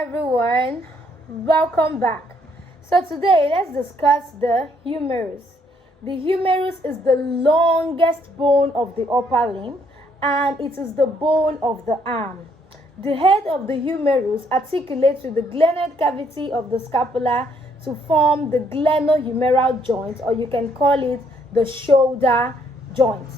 everyone, welcome back. So today let's discuss the humerus. The humerus is the longest bone of the upper limb and it is the bone of the arm. The head of the humerus articulates with the glenoid cavity of the scapula to form the glenohumeral joint, or you can call it the shoulder joint.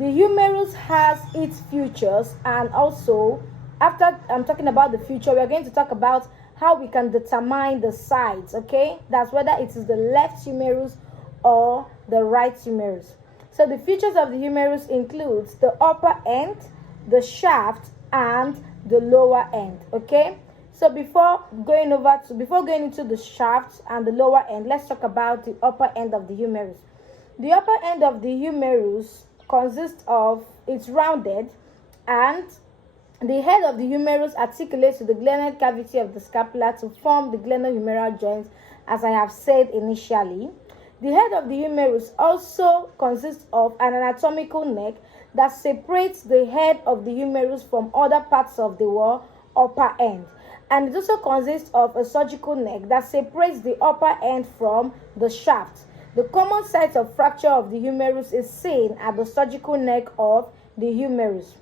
The humerus has its features, and also after I'm talking about the future, we're going to talk about how we can determine the sides. Okay, that's whether it is the left humerus or the right humerus. So the features of the humerus includes the upper end, the shaft, and the lower end. Okay, so before going into the shaft and the lower end, let's talk about the upper end of the humerus. The upper end of the humerus consists of, it's rounded, and the head of the humerus articulates to the glenoid cavity of the scapula to form the glenohumeral joint, as I have said initially. The head of the humerus also consists of an anatomical neck that separates the head of the humerus from other parts of the upper end. And it also consists of a surgical neck that separates the upper end from the shaft. The common site of fracture of the humerus is seen at the surgical neck of the humerus.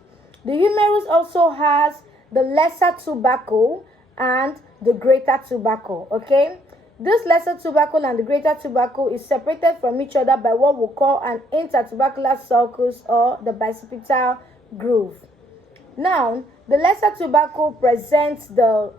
The humerus also has the lesser tubercle and the greater tubercle. Okay, this lesser tubercle and the greater tubercle is separated from each other by what we call an intertubercular sulcus or the bicipital groove. Now, the lesser tubercle presents the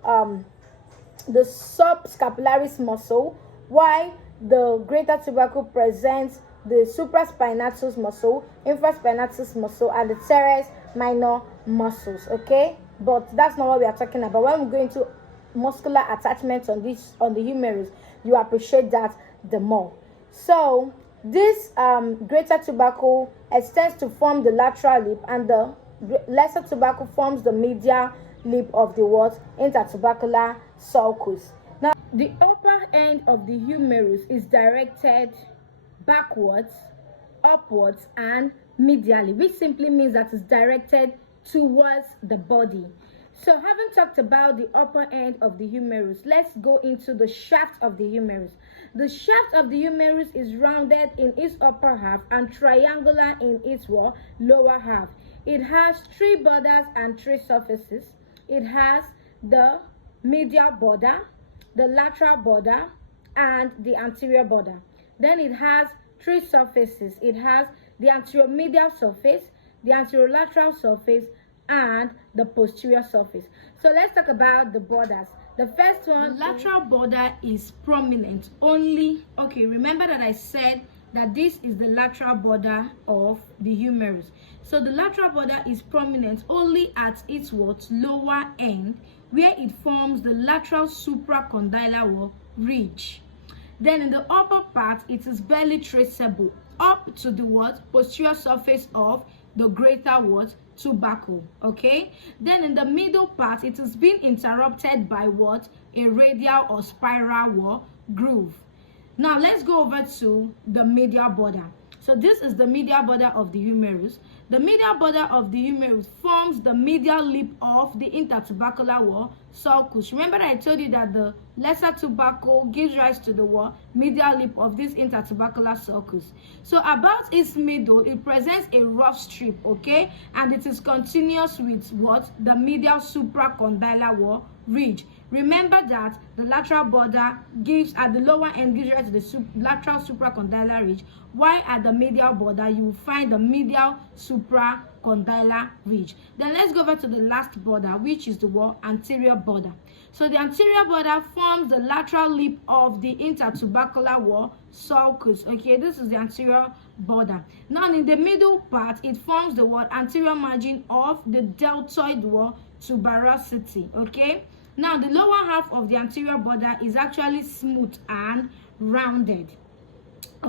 subscapularis muscle, while the greater tubercle presents the supraspinatus muscle, infraspinatus muscle, and the teres minor muscles. Okay, but that's not what we are talking about. When we go into muscular attachments on the humerus, you appreciate that the more. So this greater tubercle extends to form the lateral lip, and the lesser tubercle forms the medial lip of the intertubercular sulcus. Now, the upper end of the humerus is directed backwards, upwards, and medially, which simply means that it's directed towards the body. So having talked about the upper end of the humerus, let's go into the shaft of the humerus. The shaft of the humerus is rounded in its upper half and triangular in its lower half. It has three borders and three surfaces. It has the medial border, the lateral border, and the anterior border. Then it has three surfaces. It has the anteromedial surface, the anterolateral surface, and the posterior surface. So let's talk about the borders. The first one, lateral border, is prominent only. Okay, remember that I said that this is the lateral border of the humerus. So the lateral border is prominent only at its lower end, where it forms the lateral supracondylar ridge. Then in the upper part, it is barely traceable up to the posterior surface of the greater tubercle. Okay, then in the middle part, it is being interrupted by a radial or spiral groove. Now let's go over to the medial border. So this is the medial border of the humerus. The medial border of the humerus forms the medial lip of the intertubercular sulcus. Remember that I told you that the lesser tubercle gives rise to the medial lip of this intertubercular sulcus. So about its middle, it presents a rough strip, okay, and it is continuous with the medial supracondylar ridge. Remember that the lateral border gives at the lower end gives rise to the lateral supracondylar ridge, while at the medial border you will find the medial supracondylar ridge. Then let's go over to the last border, which is the anterior border. So the anterior border forms the lateral lip of the intertubercular sulcus. Okay, this is the anterior border. Now in the middle part, it forms the anterior margin of the deltoid tuberosity. Okay. Now, the lower half of the anterior border is actually smooth and rounded.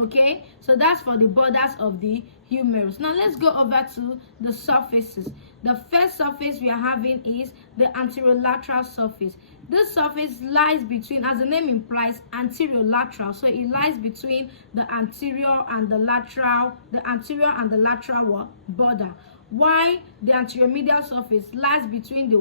Okay, so that's for the borders of the humerus. Now, let's go over to the surfaces. The first surface we are having is the anterolateral surface. This surface lies between, as the name implies, anterolateral. So it lies between the anterior and the lateral, border. While the anteromedial surface lies between the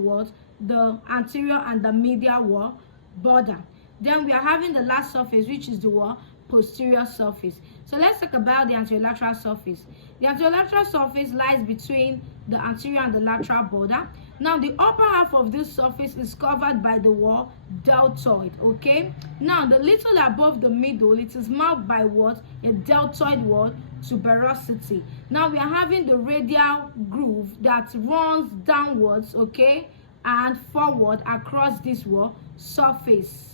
the anterior and the medial wall border. Then we are having the last surface, which is the wall posterior surface. So let's talk about the anterolateral surface. The anterolateral surface lies between the anterior and the lateral border. Now the upper half of this surface is covered by the wall deltoid. Okay, now the little above the middle, it is marked by what? A deltoid wall tuberosity. Now we are having the radial groove that runs downwards, okay, and forward across this wall surface.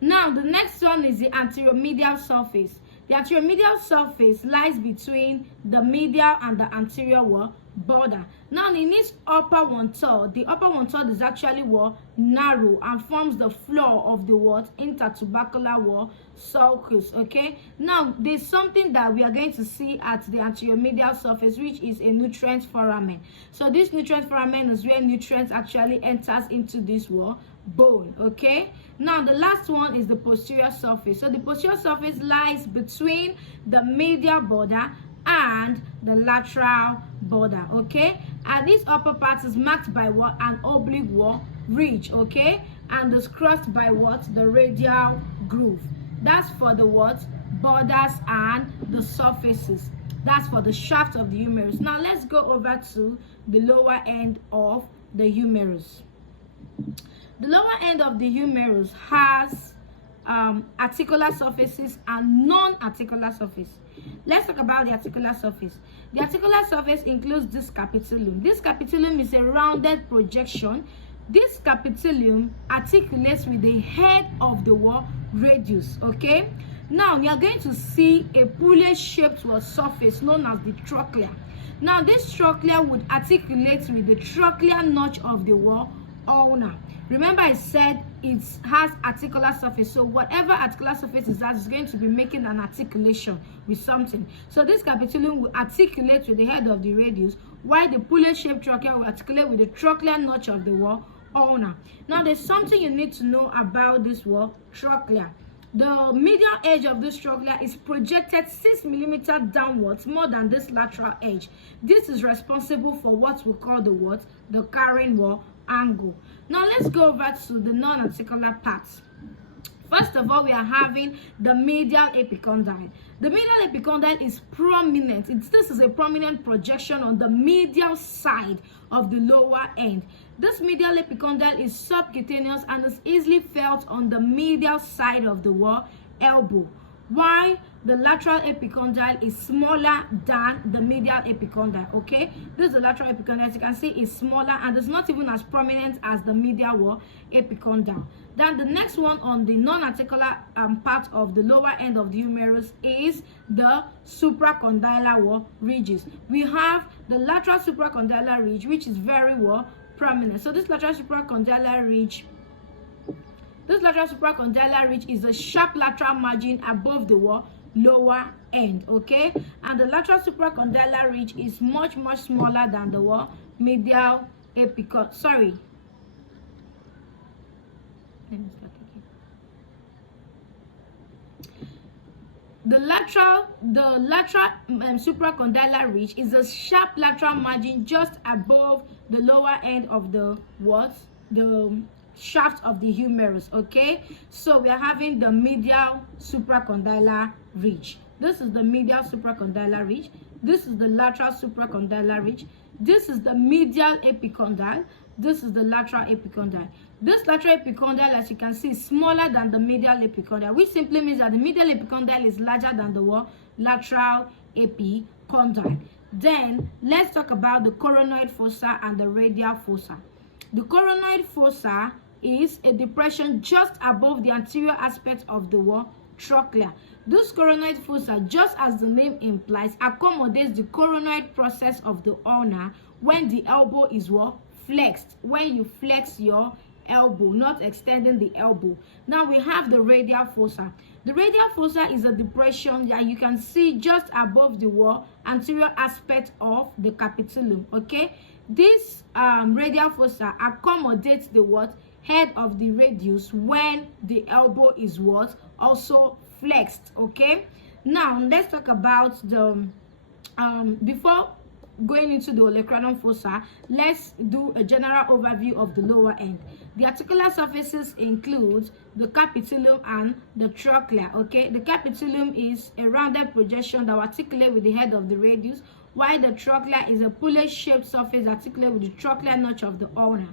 Now the next one is the anteromedial surface. The anteromedial surface lies between the medial and the anterior wall border. Now in its upper one-third, the upper one-third is actually what? Narrow, and forms the floor of the what? Intertubercular wall sulcus. Okay, now there's something that we are going to see at the anteromedial surface, which is a nutrient foramen. So this nutrient foramen is where nutrients actually enters into this wall bone. Okay, now the last one is the posterior surface. So the posterior surface lies between the medial border and the lateral border. Okay, and this upper part is marked by what? An oblique wall ridge. Okay, and is crossed by what? The radial groove. That's for the what? Borders and the surfaces. That's for the shaft of the humerus. Now let's go over to the lower end of the humerus. The lower end of the humerus has articular surfaces and non-articular surface. Let's talk about the articular surface. The articular surface includes this capitulum. This capitulum is a rounded projection. This capitulum articulates with the head of the wall radius. Okay, now we are going to see a pulley-shaped surface known as the trochlea. Now this trochlea would articulate with the trochlear notch of the wall ulna. Remember, I said it has articular surface, so whatever articular surface is that is going to be making an articulation with something. So this capitulum will articulate with the head of the radius, while the pulley-shaped trochlea will articulate with the trochlear notch of the wall ulna. Now there's something you need to know about this wall trochlea. The medial edge of this trochlea is projected 6 mm downwards, more than this lateral edge. This is responsible for what we call the what? The carrying wall angle. Now let's go over to the non-articular parts. First of all, we are having the medial epicondyle. The medial epicondyle is prominent. This is a prominent projection on the medial side of the lower end. This medial epicondyle is subcutaneous and is easily felt on the medial side of the wall elbow, while the lateral epicondyle is smaller than the medial epicondyle. Okay, this is the lateral epicondyle. As you can see, is smaller and is not even as prominent as the medial wall epicondyle. Then the next one on the non-articular part of the lower end of the humerus is the supracondylar wall ridges. We have the lateral supracondylar ridge, which is very well prominent. So this lateral supracondylar ridge is a sharp lateral margin above the wall lower end. Okay, and the lateral supracondylar ridge is much smaller than the wall medial epicondyle. Sorry, let me start again. The lateral supracondylar ridge is a sharp lateral margin just above the lower end of the what? The shaft of the humerus. Okay, so we are having the medial supracondylar ridge. This is the medial supracondylar ridge. This is the lateral supracondylar ridge. This is the medial epicondyle. This is the lateral epicondyle. This lateral epicondyle, as you can see, is smaller than the medial epicondyle, which simply means that the medial epicondyle is larger than the lateral epicondyle. Then let's talk about the coronoid fossa and the radial fossa. The coronoid fossa is a depression just above the anterior aspect of the wall trochlea. This coronoid fossa, just as the name implies, accommodates the coronoid process of the ulna when the elbow is flexed. When you flex your elbow, not extending the elbow. Now we have the radial fossa. The radial fossa is a depression that you can see just above the wall anterior aspect of the capitulum. Okay, this radial fossa accommodates the head of the radius when the elbow is also flexed. Okay, now let's talk about the before going into the olecranon fossa, let's do a general overview of the lower end. The articular surfaces include the capitulum and the trochlea. Okay, the capitulum is a rounded projection that will articulate with the head of the radius, while the trochlea is a pulley-shaped surface articulate with the trochlear notch of the ulna.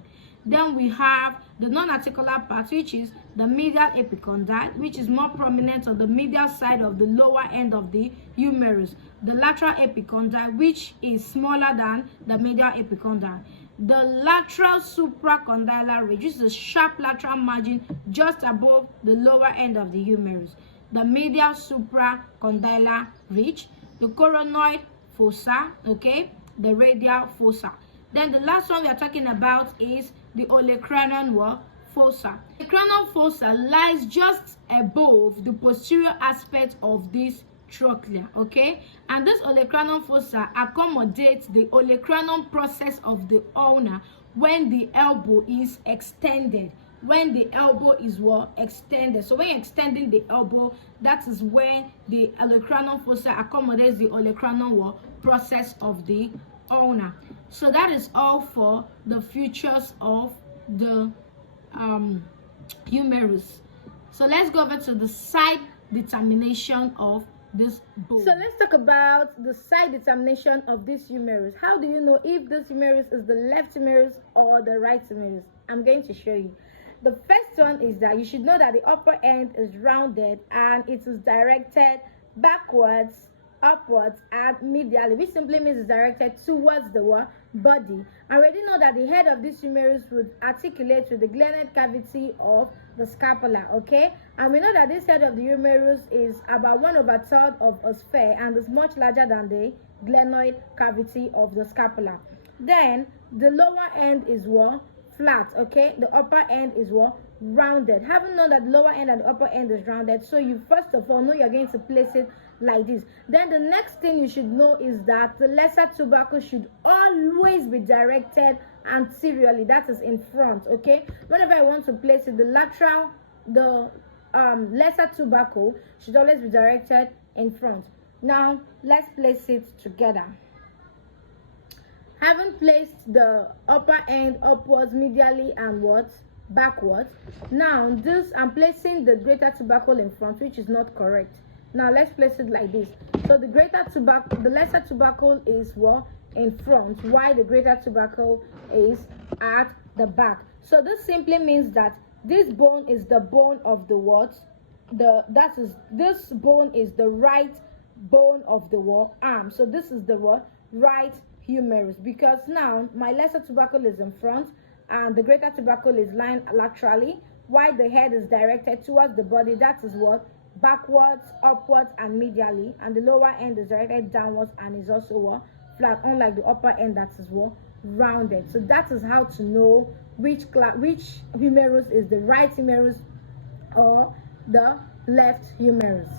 Then we have the non-articular part, which is the medial epicondyle, which is more prominent on the medial side of the lower end of the humerus. The lateral epicondyle, which is smaller than the medial epicondyle. The lateral supracondylar ridge, which is a sharp lateral margin just above the lower end of the humerus. The medial supracondylar ridge, the coronoid fossa, okay, the radial fossa. Then the last one we are talking about is the olecranon fossa. The olecranon fossa lies just above the posterior aspect of this trochlea, okay, and this olecranon fossa accommodates the olecranon process of the ulna when the elbow is extended. When the elbow is extended, so when you're extending the elbow, that is when the olecranon fossa accommodates the olecranon process of the ulna. So that is all for the features of the humerus. So let's go over to the side determination of this bone. So let's talk about the side determination of this humerus. How do you know if this humerus is the left humerus or the right humerus? I'm going to show you. The first one is that you should know that the upper end is rounded and it is directed backwards, upwards, and medially, which simply means it's directed towards the body. I already know that the head of this humerus would articulate with the glenoid cavity of the scapula, okay? And we know that this head of the humerus is about 1/3 of a sphere and is much larger than the glenoid cavity of the scapula. Then the lower end is flat, okay? The upper end is rounded. Having known that the lower end and the upper end is rounded, so you first of all know you're going to place it like this. Then the next thing you should know is that the lesser tubercle should always be directed anteriorly, that is in front, okay? Whenever I want to place it, the lesser tubercle should always be directed in front. Now let's place it together. Having placed the upper end upwards, medially, and backwards, now this I'm placing the greater tubercle in front, which is not correct. Now let's place it like this. So the lesser tubercle is in front, while the greater tubercle is at the back. So this simply means that this bone is the bone of this bone is the right bone of the arm. So this is the right humerus, because now my lesser tubercle is in front and the greater tubercle is lying laterally, while the head is directed towards the body, that is backwards, upwards, and medially, and the lower end is directed downwards and is also flat, unlike the upper end that is rounded. So that is how to know which humerus is the right humerus or the left humerus.